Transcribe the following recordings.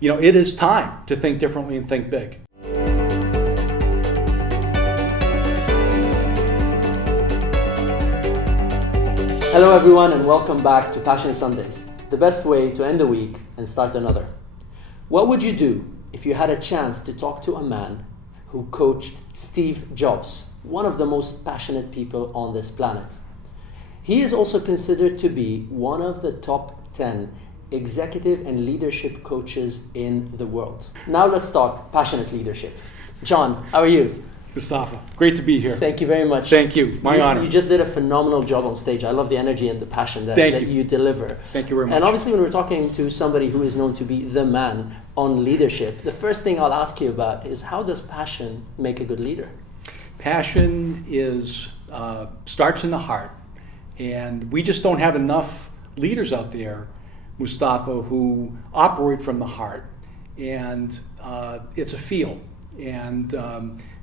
it is time to think differently and think big. Hello everyone and welcome back to Passion Sundays, the best way to end a week and start another. What would you do if you had a chance to talk to a man who coached Steve Jobs, one of the most passionate people on this planet? He is also considered to be one of the top 10 executive and leadership coaches in the world. Now let's talk passionate leadership. John, how are you? Mustafa, great to be here. Thank you very much. Thank you. My honor. You just did a phenomenal job on stage. I love the energy and the passion that you deliver. Thank you very much. And obviously when we're talking to somebody who is known to be the man on leadership, the first thing I'll ask you about is, how does passion make a good leader? Passion starts in the heart. And we just don't have enough leaders out there, Mustafa, who operate from the heart. And it's a feel. And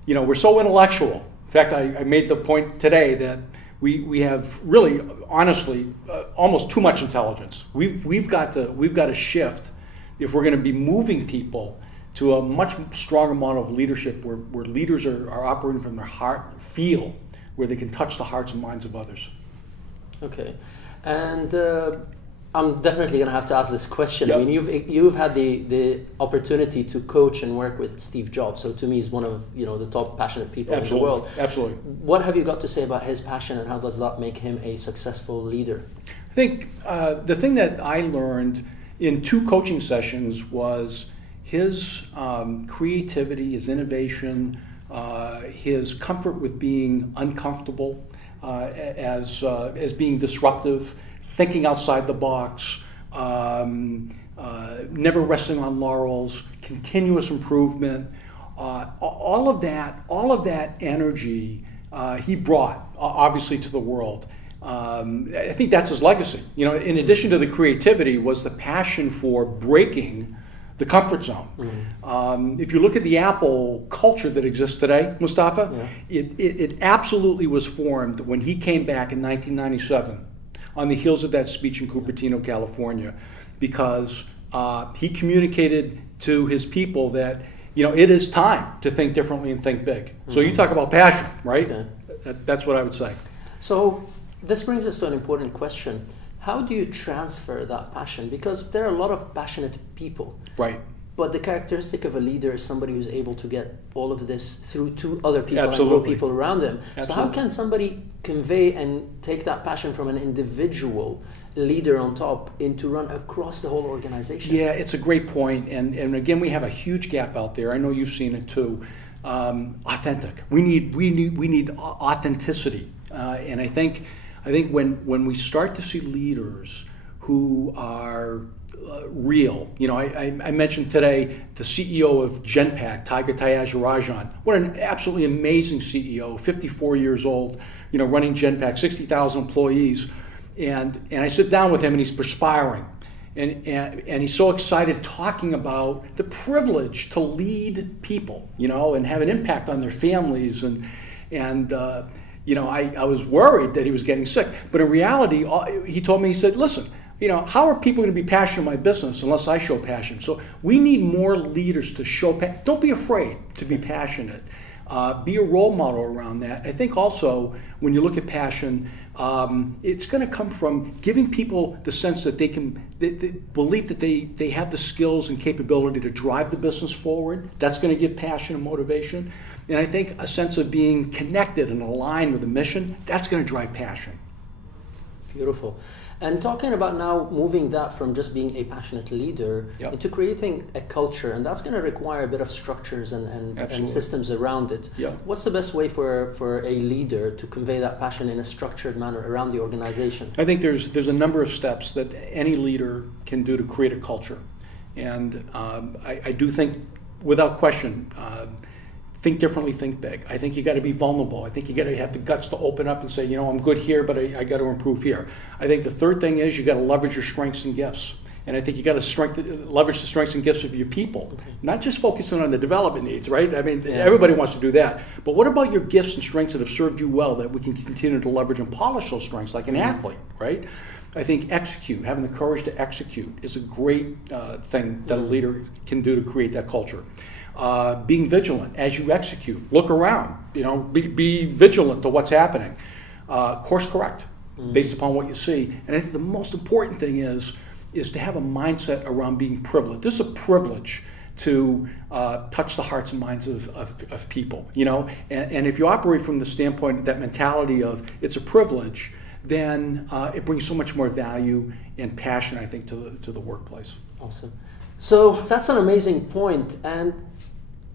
we're so intellectual. In fact, I made the point today that we have really, honestly, almost too much intelligence. We've got to shift if we're going to be moving people to a much stronger model of leadership where leaders are operating from their heart, feel, where they can touch the hearts and minds of others. Okay, and I'm definitely going to have to ask this question. Yep. I mean, you've had the opportunity to coach and work with Steve Jobs, so to me he's one of the top passionate people in the world. Absolutely. What have you got to say about his passion, and how does that make him a successful leader? I think the thing that I learned in 2 coaching sessions was his creativity, his innovation, his comfort with being uncomfortable, as being disruptive, thinking outside the box, never resting on laurels, continuous improvement, all of that energy he brought obviously to the world. I think that's his legacy. In addition to the creativity, was the passion for breaking the comfort zone. Mm-hmm. If you look at the Apple culture that exists today, Mustafa, it absolutely was formed when he came back in 1997 on the heels of that speech in Cupertino, California, because he communicated to his people that it is time to think differently and think big. Mm-hmm. So you talk about passion, right? Okay. That's what I would say. So this brings us to an important question. How do you transfer that passion? Because there are a lot of passionate people. Right. But the characteristic of a leader is somebody who's able to get all of this through to other people. Absolutely. And grow people around them. Absolutely. So how can somebody convey and take that passion from an individual leader on top into run across the whole organization? Yeah, it's a great point. And again, we have a huge gap out there. I know you've seen it too. Authentic. We need authenticity. And I think when we start to see leaders who are real, I mentioned today the CEO of Genpact, Tiger Tyagarajan. What an absolutely amazing CEO, 54 years old, running Genpact, 60,000 employees. And I sit down with him and he's perspiring. And he's so excited talking about the privilege to lead people, and have an impact on their families. I was worried that he was getting sick. But in reality, he told me, he said, listen, how are people going to be passionate in my business unless I show passion? So we need more leaders to show passion. Don't be afraid to be passionate. Be a role model around that. I think also when you look at passion, it's going to come from giving people the sense that they believe that they have the skills and capability to drive the business forward. That's going to give passion and motivation. And I think a sense of being connected and aligned with a mission, that's going to drive passion. Beautiful. And talking about now moving that from just being a passionate leader into creating a culture, and that's going to require a bit of structures and systems around it. Yeah. What's the best way for a leader to convey that passion in a structured manner around the organization? I think there's a number of steps that any leader can do to create a culture. And I do think, without question, think differently, think big. I think you got to be vulnerable. I think you got to have the guts to open up and say, I'm good here, but I got to improve here. I think the third thing is you got to leverage your strengths and gifts. And I think you got to leverage the strengths and gifts of your people, not just focusing on the development needs, right? I mean, everybody wants to do that. But what about your gifts and strengths that have served you well that we can continue to leverage and polish those strengths like an athlete, right? I think having the courage to execute is a great thing that a leader can do to create that culture. Being vigilant as you execute. Look around, be vigilant to what's happening. Course correct based upon what you see. And I think the most important thing is to have a mindset around being privileged. This is a privilege to touch the hearts and minds of people, and if you operate from the standpoint, that mentality of it's a privilege, then it brings so much more value and passion, I think, to the workplace. Awesome. So that's an amazing point. And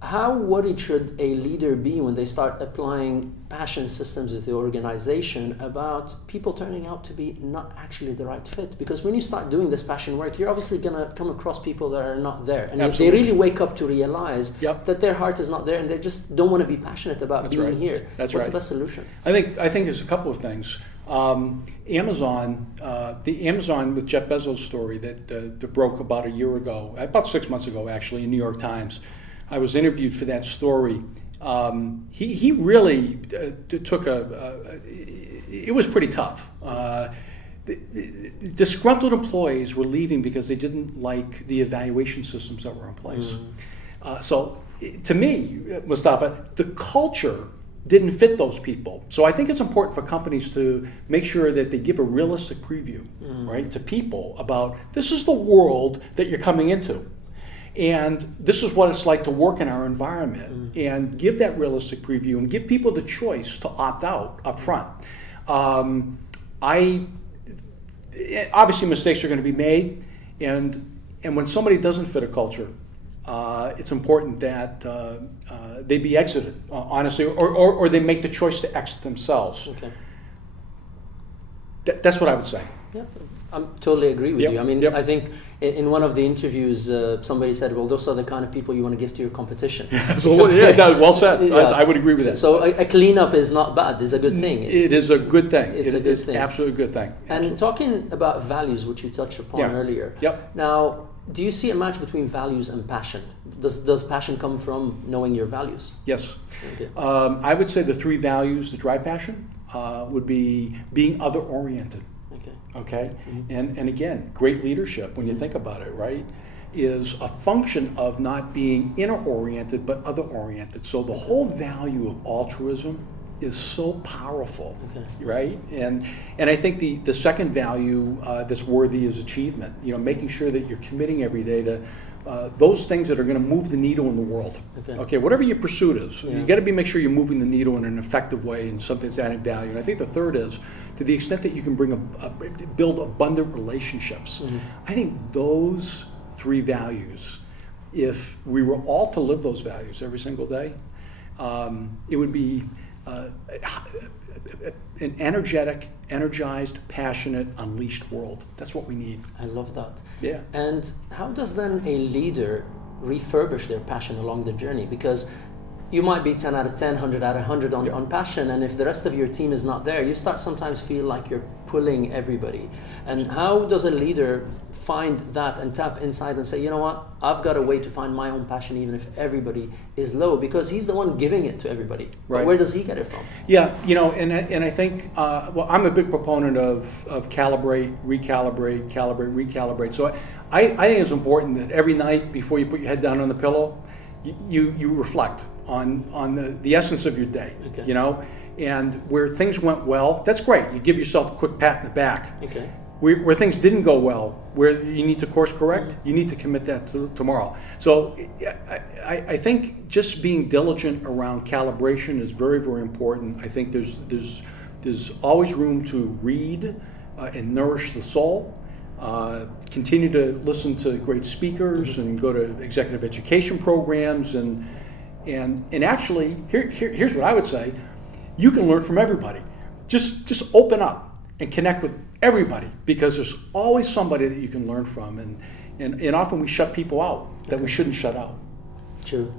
how worried should a leader be when they start applying passion systems with the organization about people turning out to be not actually the right fit? Because when you start doing this passion work, you're obviously going to come across people that are not there. And if they really wake up to realize that their heart is not there and they just don't want to be passionate about being here, what's the best solution? I think there's a couple of things. Amazon with Jeff Bezos' story that broke about a year ago, about 6 months ago actually, in New York Times. I was interviewed for that story. He really took it was pretty tough. Disgruntled employees were leaving because they didn't like the evaluation systems that were in place. So to me, Mustafa, the culture didn't fit those people. So I think it's important for companies to make sure that they give a realistic preview, right, to people about this is the world that you're coming into. And this is what it's like to work in our environment, and give that realistic preview and give people the choice to opt out up front. Obviously mistakes are going to be made, and when somebody doesn't fit a culture, it's important that they be exited, honestly, or they make the choice to exit themselves. Okay. That's what I would say. Yeah, I totally agree with you. I mean, I think in one of the interviews, somebody said, well, those are the kind of people you want to give to your competition. Absolutely, well said. Yeah. I would agree with that. So a cleanup is not bad, it's a good thing. It is a good thing. It's a good thing. Absolutely a good thing. And talking about values, which you touched upon earlier. Now, do you see a match between values and passion? Does passion come from knowing your values? Yes. Okay. I would say the three values that drive passion would be being other-oriented. Okay, and again, great leadership, when you think about it, right, is a function of not being inner-oriented but other-oriented. So the whole value of altruism is so powerful, right? And I think the second value that's worthy is achievement. Making sure that you're committing every day to those things that are going to move the needle in the world. Okay, whatever your pursuit is, you got to make sure you're moving the needle in an effective way and something that's adding value. And I think the third is to the extent that you can build abundant relationships. I think those three values, if we were all to live those values every single day, it would be an energetic, energized, passionate, unleashed world. That's what we need. I love that. Yeah. And how does then a leader refurbish their passion along the journey? Because you might be 10 out of 10, 100 out of 100 on passion, and if the rest of your team is not there, you start sometimes feel like you're pulling everybody. And how does a leader find that and tap inside and say, you know what, I've got a way to find my own passion even if everybody is low, because he's the one giving it to everybody. Right. But where does he get it from? Yeah, and I think, I'm a big proponent of calibrate, recalibrate. So I think it's important that every night before you put your head down on the pillow, you reflect on the essence of your day, and where things went well, that's great. You give yourself a quick pat in the back. Okay. Where things didn't go well, where you need to course correct, you need to commit that to tomorrow. So I think just being diligent around calibration is very, very important. I think there's always room to read and nourish the soul. Continue to listen to great speakers and go to executive education programs and actually here's what I would say: you can learn from everybody. Just open up and connect with everybody, because there's always somebody that you can learn from, and often we shut people out that we shouldn't shut out. True.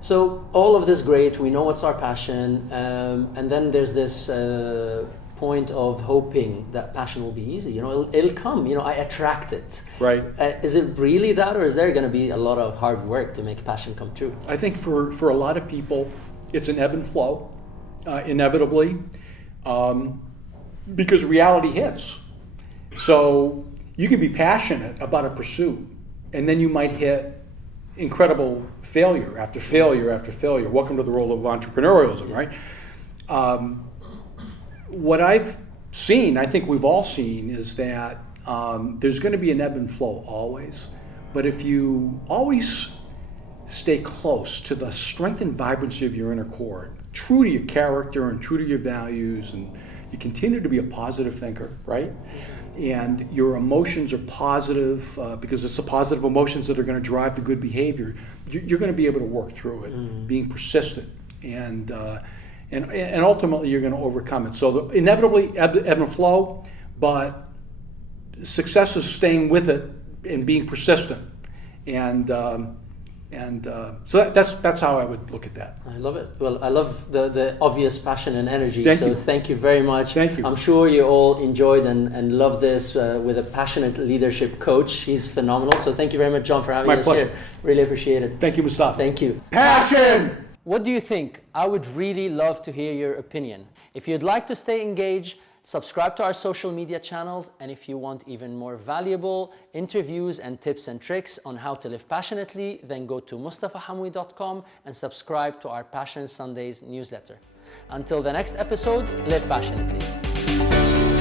So all of this great, we know what's our passion, and then there's this point of hoping that passion will be easy. It'll come. I attract it. Right. Is it really that, or is there going to be a lot of hard work to make passion come true? I think for a lot of people, it's an ebb and flow, inevitably, because reality hits. So you can be passionate about a pursuit, and then you might hit incredible failure after failure after failure. Welcome to the role of entrepreneurialism, right? What I've seen, I think we've all seen, is that there's going to be an ebb and flow always. But if you always stay close to the strength and vibrancy of your inner core, true to your character and true to your values, and you continue to be a positive thinker, right? And your emotions are positive because it's the positive emotions that are going to drive the good behavior. You're going to be able to work through it, being persistent, and ultimately you're going to overcome it. So inevitably ebb and flow, but success is staying with it and being persistent, and so that's how I would look at that. I love it. Well, I love the obvious passion and energy. Thank you very much. Thank you. I'm sure you all enjoyed and loved this with a passionate leadership coach. He's phenomenal. So thank you very much, John, for having us here. Really appreciate it. Thank you, Mustafa. Thank you. Passion! What do you think? I would really love to hear your opinion. If you'd like to stay engaged, subscribe to our social media channels, and if you want even more valuable interviews and tips and tricks on how to live passionately, then go to mustafahamwi.com and subscribe to our Passion Sundays newsletter. Until the next episode, live passionately.